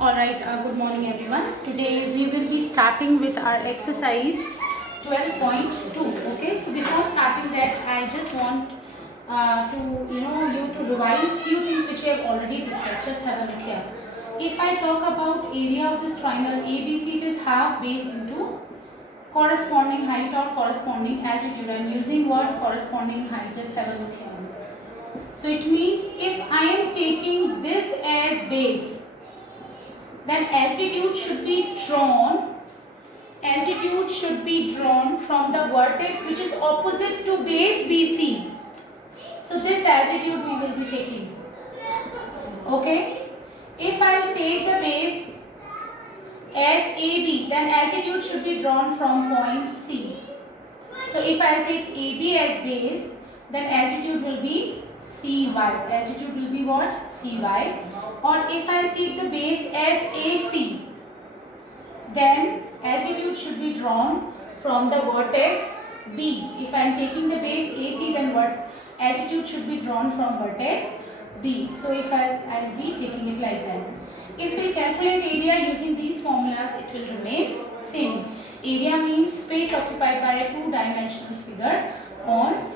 Alright, good morning everyone. Today we will be starting with our exercise 12.2. Okay, so before starting that, I just want to you to revise few things which we have already discussed. Just have a look here. If I talk about area of this triangle ABC, it is half base into corresponding height or corresponding altitude. I am using word corresponding height. Just have a look here. So it means if I am taking this as base, then altitude should be drawn from the vertex which is opposite to base BC. So this altitude we will be taking. Okay, if I will take the base as AB, then altitude should be drawn from point C. So if I will take AB as base, then altitude will be CY. Altitude will be what? CY. Or if I will take the base as AC, then altitude should be drawn from the vertex B. If I am taking the base AC, then what? Altitude should be drawn from vertex B. So if I will be taking it like that. If we calculate area using these formulas, it will remain same. Area means space occupied by a two-dimensional figure on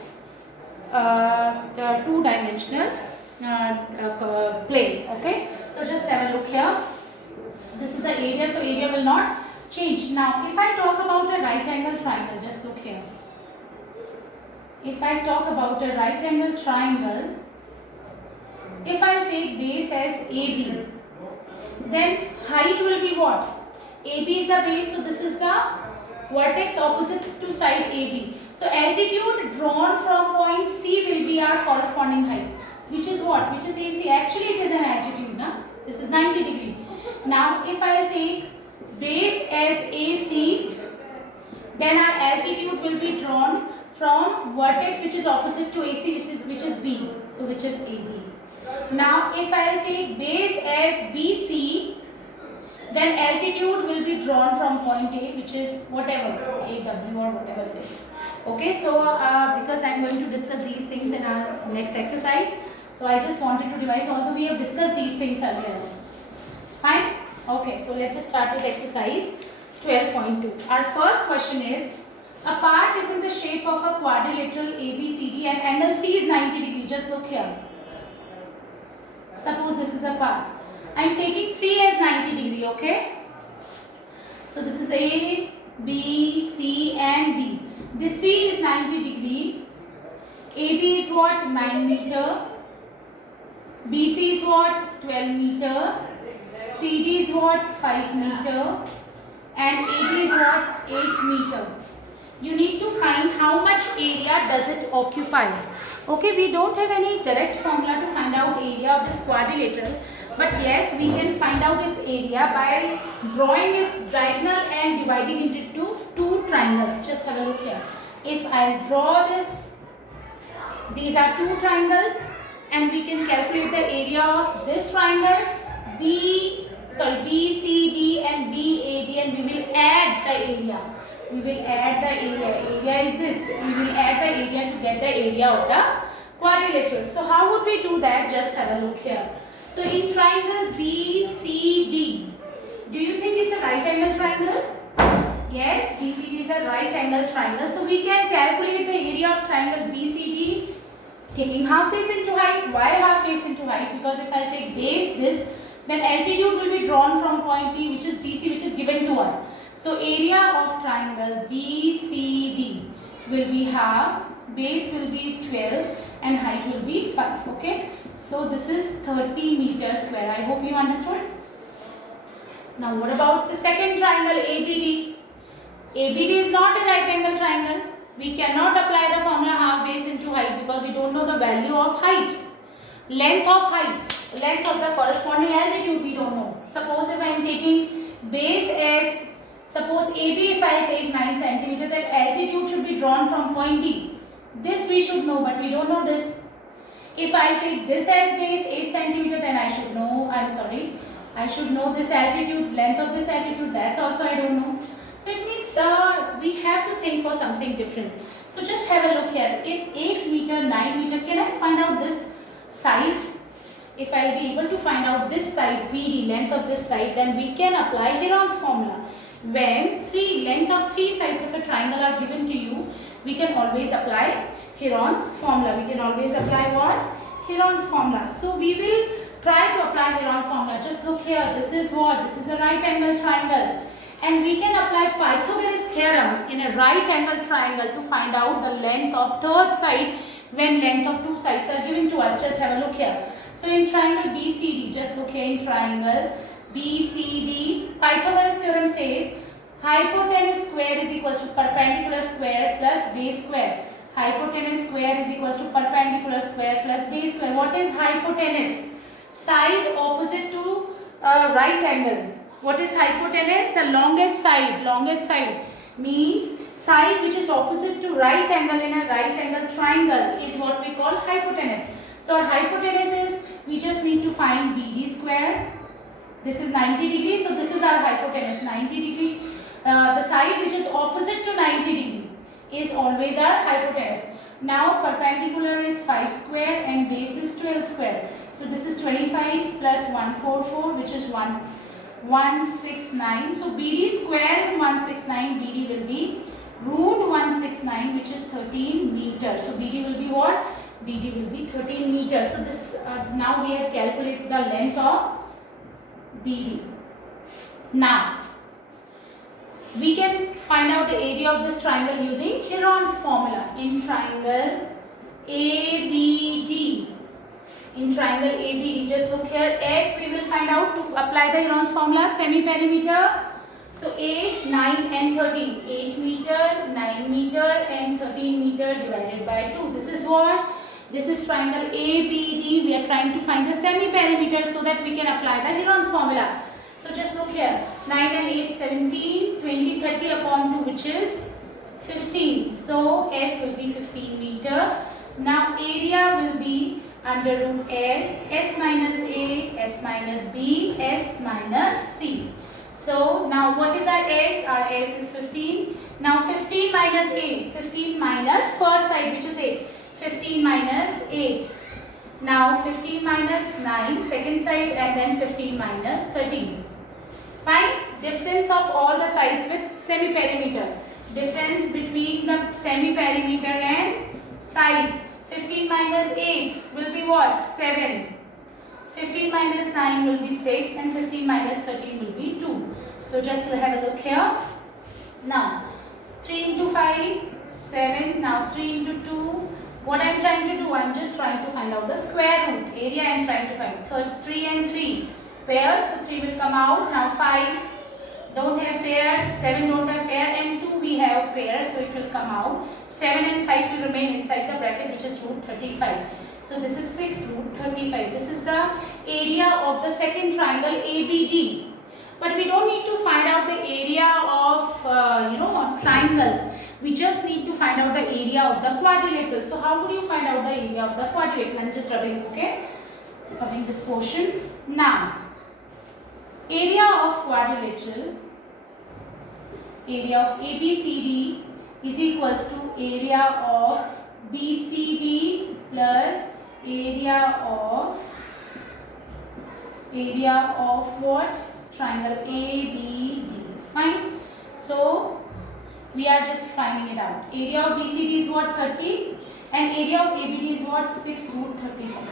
the two-dimensional plane. Okay, so just have a look here. This is the area, so area will not change. Now if I talk about a right angle triangle, just look here. If I talk about a right angle triangle, if I take base as AB, then height will be what? AB is the base, so this is the vertex opposite to side AB. So altitude drawn from point C will be our corresponding height, which is what? Which is AC. Actually it is an altitude, na? This is 90 degree. Now if I will take base as AC, then our altitude will be drawn from vertex which is opposite to AC, which is B. So which is AB. Now if I will take base as BC, then altitude will be drawn from point A, which is whatever, AW or whatever it is. Okay, so because I am going to discuss these things in our next exercise, so I just wanted to revise, although we have discussed these things earlier also. Fine? Okay, so let's just start with exercise 12.2. Our first question is, a part is in the shape of a quadrilateral ABCD and angle C is 90 degree. Just look here. Suppose this is a part. I am taking C as 90 degree, okay? So this is A, B, C and D. This C is 90 degree. AB is what? 9 meter. BC is what? 12 meter. CD is what? 5 meter. And AD is what? 8 meter. You need to find how much area does it occupy. Okay, we don't have any direct formula to find out area of this quadrilateral. But yes, we can find out its area by drawing its diagonal and dividing it into two triangles. Just have a look here. If I draw this, these are two triangles and we can calculate the area of this triangle BCD and BAD, and we will add the area. We will add the area. Area is this. We will add the area to get the area of the quadrilateral. So how would we do that? Just have a look here. So in triangle BCD, do you think it's a right angle triangle? Yes, BCD is a right angle triangle. So we can calculate the area of triangle BCD taking half base into height. Why half base into height? Because if I take base this, then altitude will be drawn from point P, which is DC, which is given to us. So area of triangle BCD will be half, base will be 12 and height will be 5. Okay. So this is 30 meters square. I hope you understood. Now what about the second triangle ABD? ABD is not a right angle triangle. We cannot apply the formula half base into height because we don't know the value of height. Length of height, length of the corresponding altitude we don't know. Suppose if I am taking base as, suppose AB, if I take 9 cm, that altitude should be drawn from point D. This we should know, but we don't know this. If I take this as base 8 cm, then I should know, I should know this altitude, length of this altitude, that's also I don't know. So it means we have to think for something different. So just have a look here. If 8 meter, 9 meter, can I find out this side? if I'll be able to find out this side BD, length of this side, then we can apply Heron's formula. When length of three sides of a triangle are given to you, we can always apply Heron's formula. We can always apply what? Heron's formula. So we will try to apply Heron's formula. Just look here. This is what? This is a right angle triangle. And we can apply Pythagoras theorem in a right angle triangle to find out the length of third side when length of two sides are given to us. Just have a look here. So in triangle BCD, just look here in triangle BCD, Pythagoras theorem says hypotenuse square is equals to perpendicular square plus base square. Hypotenuse square is equals to perpendicular square plus base square. What is hypotenuse? Side opposite to right angle. What is hypotenuse? The longest side. Longest side means side which is opposite to right angle in a right angle triangle is what we call hypotenuse. So our hypotenuse is, we just need to find BD square. This is 90 degrees. So this is our hypotenuse, 90 degree. The side which is opposite to 90 degree is always our hypotenuse. Now perpendicular is 5 square and base is 12 square. So this is 25 plus 144, which is 169. So BD square is 169. BD will be root 169, which is 13 meters. So BD will be what? BD will be 13 meters. So this now we have calculated the length of BD. Now we can find out the area of this triangle using Heron's formula. In triangle ABD, in triangle ABD, just look here. S we will find out to apply the Heron's formula, semi-perimeter. So 8, 9 and 13. 8 meter, 9 meter and 13 meter divided by 2. This is what? This is triangle ABD. We are trying to find the semi-perimeter so that we can apply the Heron's formula. So just look here. 9 and 8, 17, 20, 30 upon 2, which is 15. So S will be 15 meter. Now area will be under root S, S minus A, S minus B, S minus C. So now what is our S? Our S is 15. Now 15 minus 8, 15 minus first side, which is 8. 15 minus 8. Now 15 minus 9, second side, and then 15 minus 13. Find difference of all the sides with semi-perimeter. Difference between the semi-perimeter and sides. 15 minus 8 will be what? 7. 15 minus 9 will be 6 and 15 minus 13 will be 2. So just have a look here. Now 3 into 5, 7. Now 3 into 2. What I am trying to do, I am just trying to find out the square root. Area I am trying to find. 3 and 3 pairs. So 3 will come out. Now 5 don't have pair, 7 don't have pair, and 2 we have pair, so it will come out. 7 and 5 will remain inside the bracket, which is root 35. So this is 6 root 35. This is the area of the second triangle ABD. But we don't need to find out the area of triangles. We just need to find out the area of the quadrilateral. So how would you find out the area of the quadrilateral? I'm just rubbing, okay? Rubbing this portion. Now, area of quadrilateral, area of ABCD is equals to area of BCD plus area of what? Triangle ABD. Fine. So we are just finding it out. Area of BCD is what? 30, and area of ABD is what? 6 root 35.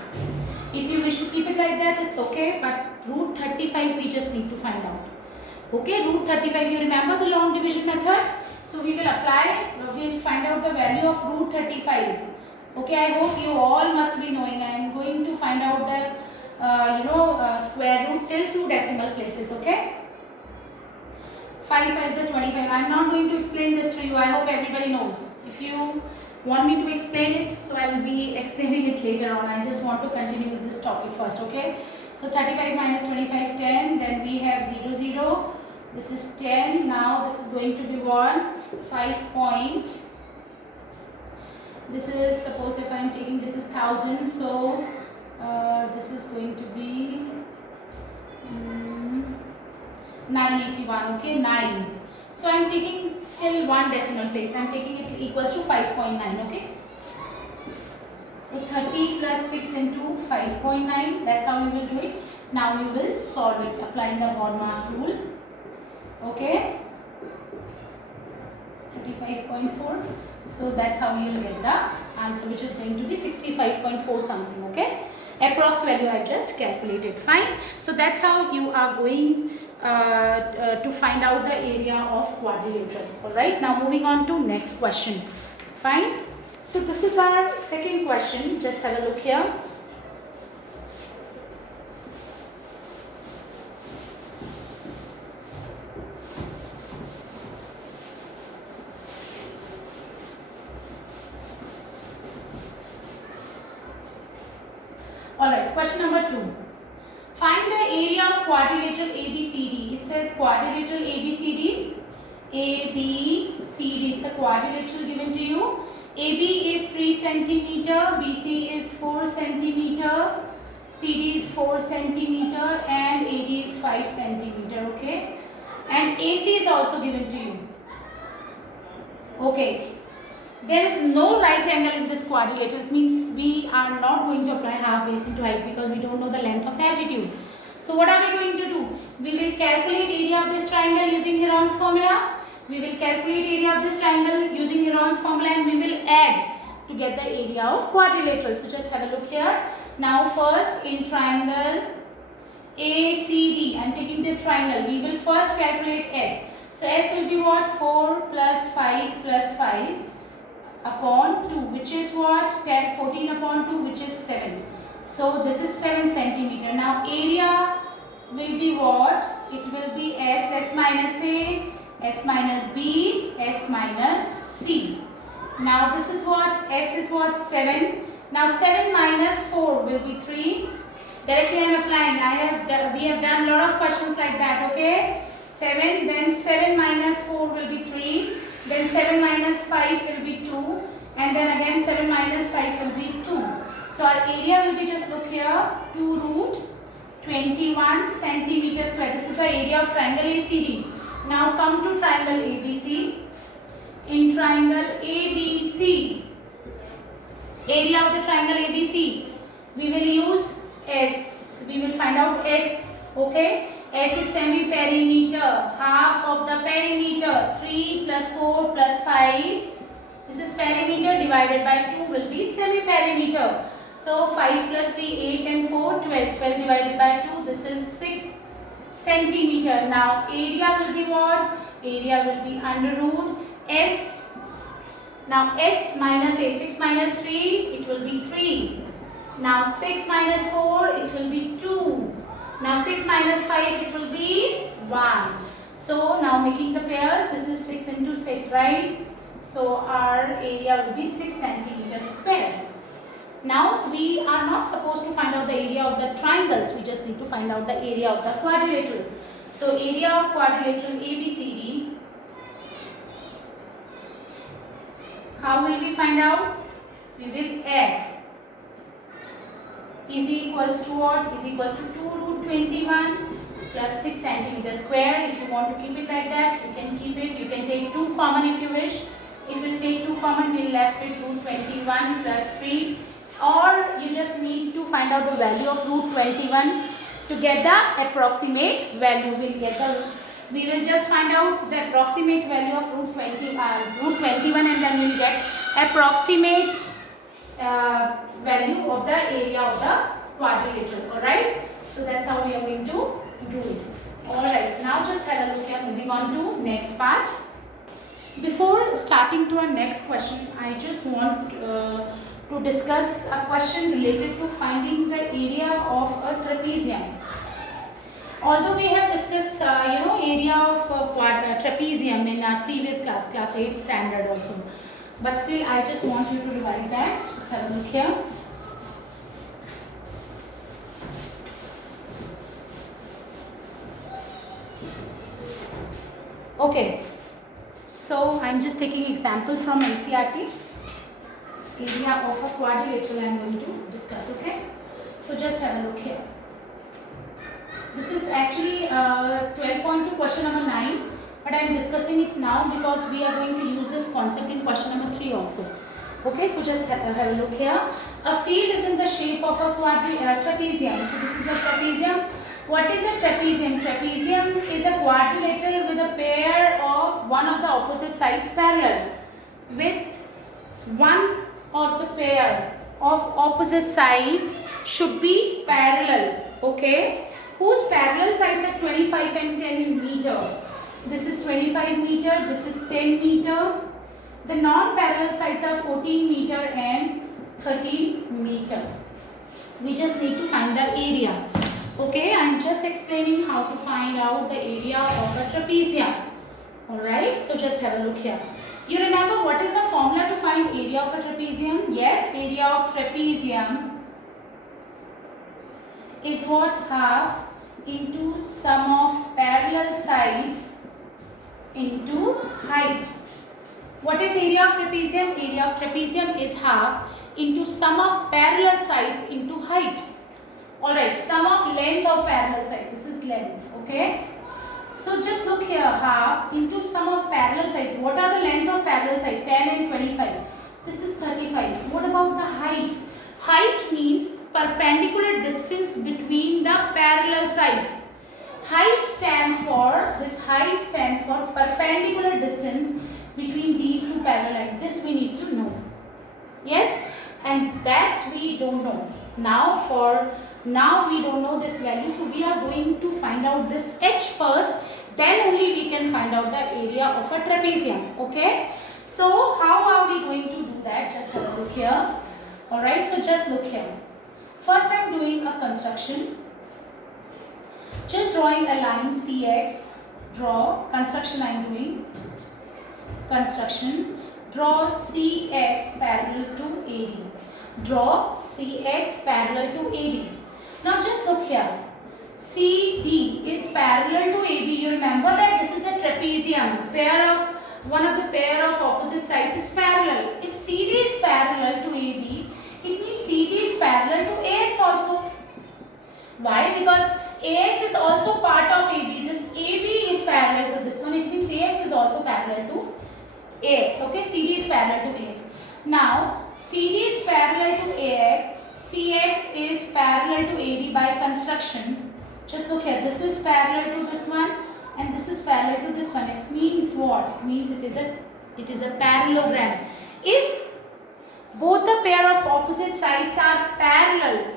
If you wish to keep it like that, it's okay, but root 35 we just need to find out. Okay, root 35, you remember the long division method? So we will apply, we will find out the value of root 35. Okay, I hope you all must be knowing. I am going to find out the square root till 2 decimal places. Okay, 5 5s are 25. I am not going to explain this to you. I hope everybody knows. If you want me to explain it, so I will be explaining it later on. I just want to continue with this topic first. Okay, so 35 minus 25, 10. Then we have 0 0. This is 10. Now this is going to be what? 5 point. This is, suppose if I am taking, this is 1000. So this is going to be 981. Okay, 9. So I am taking till 1 decimal place. I am taking it equals to 5.9. Okay. So So 30 plus 6 into 5.9, that's how you will do it. Now you will solve it applying the BODMAS rule. Okay, 35.4. So that's how you will get the answer, which is going to be 65.4 something. Okay, approx value I just calculated. Fine. So that's how you are going to find out the area of quadrilateral. Alright, now moving on to next question. Fine. So this is our second question. Just have a look here. Alright, question number 2. Find the area of quadrilateral ABCD. It's a quadrilateral ABCD. ABCD. It's a quadrilateral given to you. AB is 3 centimeter. BC is 4 centimeter. CD is 4 centimeter. And AD is 5 centimeter. Okay. And AC is also given to you. Okay. There is no right angle in this quadrilateral. It means we are not going to apply half base into height because we don't know the length of altitude. So what are we going to do? We will calculate area of this triangle using Heron's formula. We will calculate area of this triangle using Heron's formula, and we will add to get the area of quadrilateral. So just have a look here. Now first in triangle ACD, I am taking this triangle. We will first calculate S. So S will be what? 4 plus 5 plus 5 upon 2, which is what? 14 upon 2, which is 7. So this is 7 centimeter. Now area will be what? It will be S minus A, S minus B, S minus C. Now this is what? S is what? 7. Now 7 minus 4 will be 3. Directly I am applying. We have done a lot of questions like that. Okay. 7. Then 7 minus 4 will be 3. Then 7 minus 5 will be 2. And then again 7 minus 5 will be 2. So our area will be, just look here, 2 root 21 centimeter square. This is the area of triangle ACD. Now come to triangle ABC. In triangle ABC, area of the triangle ABC, we will use S. We will find out S. Okay. S is semi-perimeter, half of the perimeter. 3 plus 4 plus 5. This is perimeter divided by 2 will be semi-perimeter. So 5 plus 3, 8 and 4, 12. 12 divided by 2, this is 6 centimeter. Now area will be what? Area will be under root S. Now S minus A, 6 minus 3, it will be 3. Now 6 minus 4, it will be 2. Now 6 minus 5, it will be 1. So now making the pairs, this is 6 into 6, right? So our area will be 6 centimeters square. Now we are not supposed to find out the area of the triangles. We just need to find out the area of the quadrilateral. So area of quadrilateral ABCD. How will we find out? We will add. Is equals to what? Is equals to 2 root 21 plus 6 centimeter square. If you want to keep it like that, you can keep it. You can take 2 common if you wish. If you take 2 common, we will left with root 21 plus 3. Or you just need to find out the value of root 21 to get the approximate value. We will just find out the approximate value of root 21 and then we will get approximate value of the area of the quadrilateral. Alright. So that's how we are going to do it. Alright. Now just have a look here. Moving on to next part. Before starting to our next question, I just want to discuss a question related to finding the area of a trapezium. Although we have discussed area of trapezium in our previous class 8 standard also, but still I just want you to revise that. Just have a look here. Okay, so I'm just taking example from NCERT. Area of a quadrilateral I am going to discuss. Okay, so just have a look here. This is actually 12.2 question number 9, but I am discussing it now because we are going to use this concept in question number 3 also. Okay, so just have a look here. A field is in the shape of a trapezium. So this is a trapezium. What is a trapezium? Trapezium is a quadrilateral with a pair of one of the opposite sides parallel. With one of the pair of opposite sides should be parallel. Okay, whose parallel sides are 25 and 10 meter. This is 25 meter. This is 10 meter. The non-parallel sides are 14 meter and 13 meter. We just need to find the area. Okay, I am just explaining how to find out the area of a trapezium. Alright, so just have a look here. You remember what is the formula to find area of a trapezium? Yes, area of trapezium is what? Half into sum of parallel sides into height. What is area of trapezium? Area of trapezium is half into sum of parallel sides into height. Alright, sum of length of parallel side. This is length. Okay. So just look here, half into sum of parallel sides. What are the length of parallel sides? 10 and 25. This is 35. What about the height? Height means perpendicular distance between the parallel sides. Height stands for, this height stands for perpendicular distance between these two parallel lines. This we need to know. Yes, and that's we don't know. Now we don't know this value, so we are going to find out this h first, then only we can find out the area of a trapezium. Okay, so how are we going to do that? Just have a look here. Alright, so just look here. First I am doing a construction. Just drawing a line CX. Draw construction. I am doing construction. Draw CX parallel to AD. Draw CX parallel to AD. Now just look here. CD is parallel to AB. You remember that this is a trapezium. One of the pair of opposite sides is parallel. If CD is parallel to AB, it means CD is parallel to AX also. Why? Because AX is also part of AB. This AB is parallel to this one. It means AX is also parallel to AX. Okay, CD is parallel to AX. Now, CD is parallel to AX. CX is parallel to AD by construction. Just look here. This is parallel to this one, and this is parallel to this one. It means what? It means it is a parallelogram. If both the pair of opposite sides are parallel,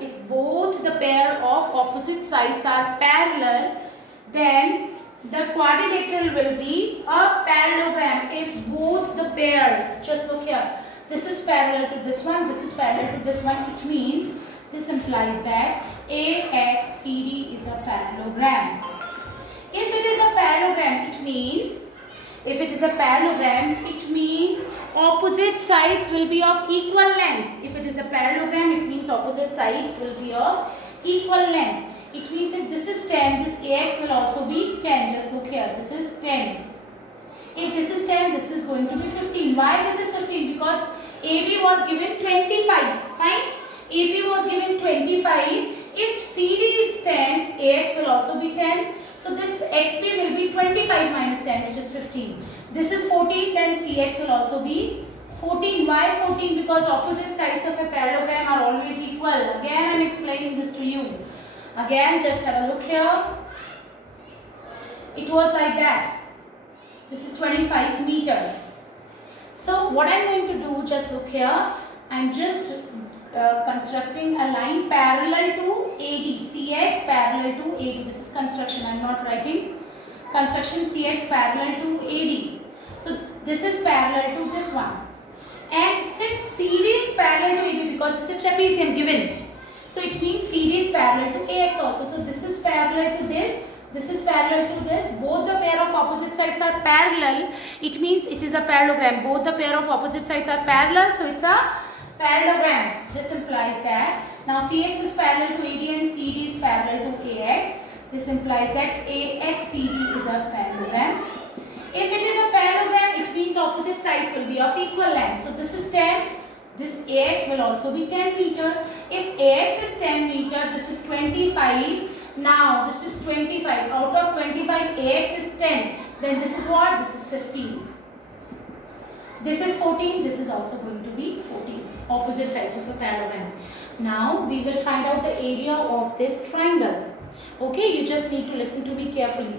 then the quadrilateral will be a parallelogram. If both the pairs, just look here, this is parallel to this one, this is parallel to this one, it means this implies that AXCD is a parallelogram. If it is a parallelogram, it means opposite sides will be of equal length. If it is a parallelogram, it means opposite sides will be of equal length. It means if this is 10, this AX will also be 10. Just look here, this is 10. If this is 10, this is going to be 15. Why this is 15? Because AB was given 25. Fine? AB was given 25. If CD is 10, AX will also be 10. So this XP will be 25 minus 10, which is 15. This is 14, then CX will also be 14. Why 14? Because opposite sides of a parallelogram are always equal. Again, I am explaining this to you. Again, just have a look here. It was like that. This is 25 meter. So what I am going to do, just look here. I am just constructing a line parallel to AD. CX parallel to AD. This is construction. I am not writing. Construction CX parallel to AD. So this is parallel to this one. And since CD is parallel to AB, because it's a trapezium given, so it means CD is parallel to AX also. So this is parallel to this. This is parallel to this. Both the pair of opposite sides are parallel. It means it is a parallelogram. Both the pair of opposite sides are parallel. So it's a parallelogram. This implies that now CX is parallel to AD and CD is parallel to AX. This implies that AXCD is a parallelogram. If it is a parallelogram, it means opposite sides will be of equal length. So this is 10. This AX will also be 10 meter. If AX is 10 meter, this is 25. Now this is 25. Out of 25, AX is 10. Then this is what? This is 15. This is 14, this is also going to be 14. Opposite sides of a parallelogram. Now we will find out the area of this triangle. Okay, you just need to listen to me carefully.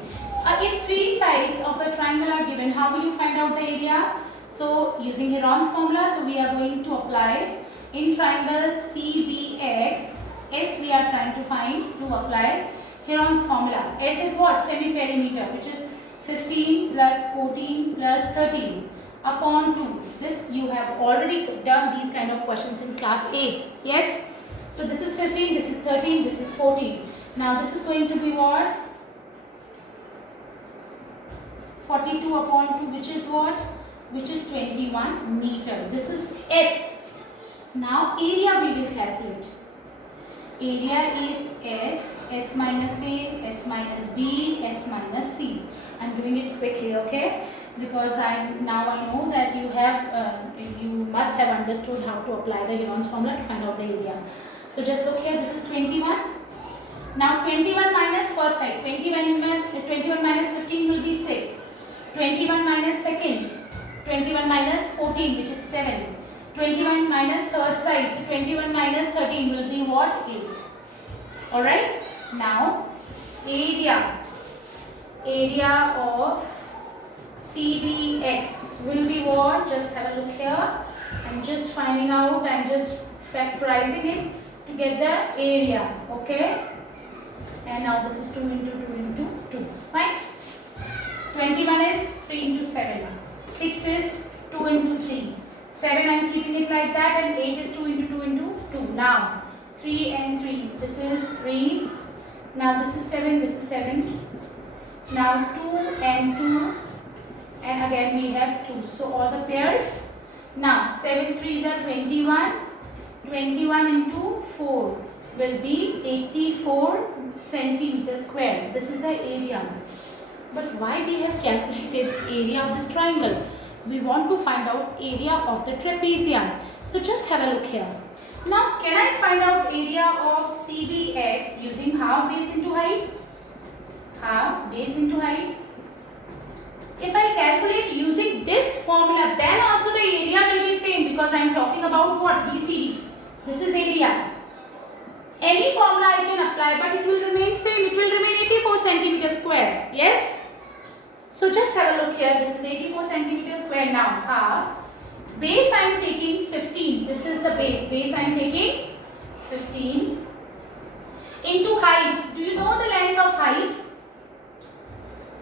If three sides of a triangle are given, how will you find out the area? So using Heron's formula, so we are going to apply in triangle CBX. S we are trying to find to apply Heron's formula. S is what? Semi-perimeter, which is 15 plus 14 plus 13 upon 2. This you have already done these kind of questions in class 8. Yes? So this is 15, this is 13, this is 14. Now this is going to be what? 42 upon 2, which is what? Which is 21 meter. This is S. Now area we will calculate. Area is S minus A, S minus B, S minus C. I am doing it quickly, okay? Because now I know that you must have understood how to apply the Heron's formula to find out the area. So just look here, this is 21. Now 21 minus first side, 21 minus 15 will be 6. 21 minus second, 21 minus 14, which is 7. 21 minus third side, so 21 minus 13 will be what? 8. Alright? Now area of CBX will be what? Just have a look here. I'm just finding out, I'm just factorizing it to get the area. Okay? And now this is 2 into 2 into 2. Fine? 21 is 3 into 7. 6 is 2 into 3. 7 I am keeping it like that, and 8 is 2 into 2 into 2. Now 3 and 3. This is 3. Now this is 7. This is 7. Now 2 and 2. And again we have 2. So all the pairs. Now 7 3s are 21. 21 into 4 will be 84 centimeters square. This is the area. But why we have calculated area of this triangle? We want to find out area of the trapezium. So just have a look here. Now can I find out area of CBX using half base into height? Half base into height. If I calculate using this formula, then also the area will be same, because I am talking about what? BCD. This is area. Any formula I can apply, but it will remain same. It will remain 84 centimeters square. Yes? So just have a look here. This is 84 centimeters square. Now half. Base I am taking 15. This is the base. Base I am taking 15. Into height. Do you know the length of height?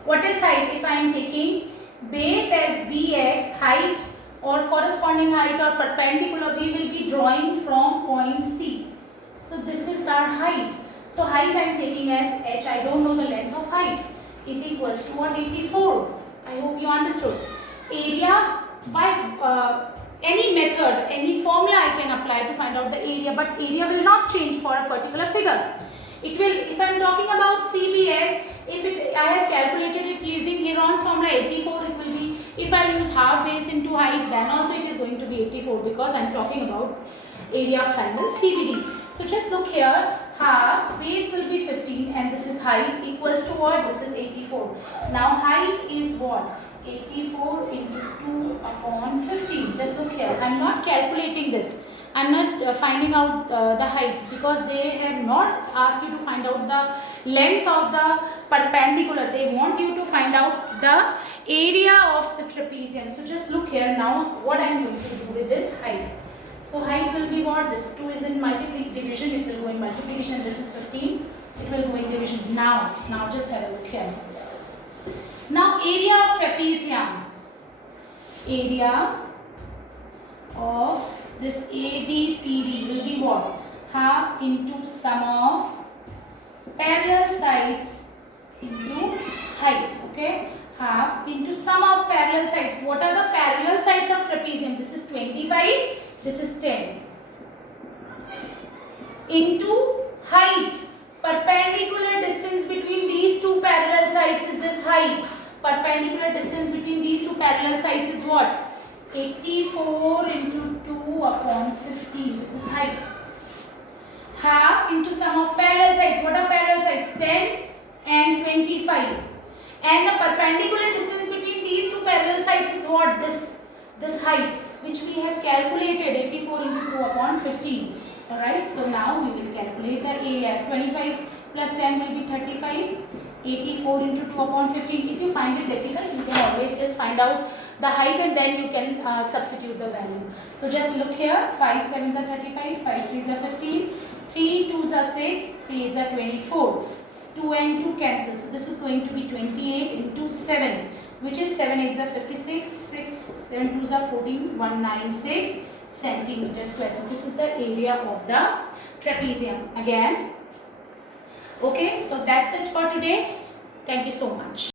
What is height? If I am taking base as BX, height or corresponding height or perpendicular, we will be drawing from point C. So this is our height. So height I am taking as H. I don't know the length of height. Is equals to 184. I hope you understood. Area by any method, any formula I can apply to find out the area, but area will not change for a particular figure. It will, if I am talking about CBX, I have calculated it using Heron's formula 84, it will be, if I use half base into height, then also it is going to be 84, because I am talking about area of triangle CBD. So just look here, half base will be 15 and this is height equals to what? This is 84. Now height is what? 84 into 2 upon 15. Just look here. I am not calculating this. I am not finding out the height, because they have not asked you to find out the length of the perpendicular. They want you to find out the area of the trapezium. So just look here now what I am going to do with this height. So height will be what? This 2 is in division. It will go in multiplication, and this is 15. It will go in division. Now just have a look here. Now area of trapezium. Area of this ABCD will be what? Half into sum of parallel sides into height. Okay? Half into sum of parallel sides. What are the parallel sides of trapezium? This is 25. This is 10. Into height. Perpendicular distance between these two parallel sides is this height. Perpendicular distance between these two parallel sides is what? 84 into 2 upon 15. This is height. Half into sum of parallel sides. What are parallel sides? 10 and 25. And the perpendicular distance between these two parallel sides is what? This. this height which we have calculated 84 into 2 upon 15. Alright, so now we will calculate the area. 25 plus 10 will be 35. 84 into 2 upon 15. If you find it difficult, you can always just find out the height and then you can substitute the value. So just look here, 5 7s are 35, 5 3s are 15, 3 2s are 6, 3 8s are 24. 2 and 2 cancel. So this is going to be 28 into 7, which is 7 8s are 56, 6 7 2s are 14, 196 centimeters square. So this is the area of the trapezium again. Okay, so that's it for today. Thank you so much.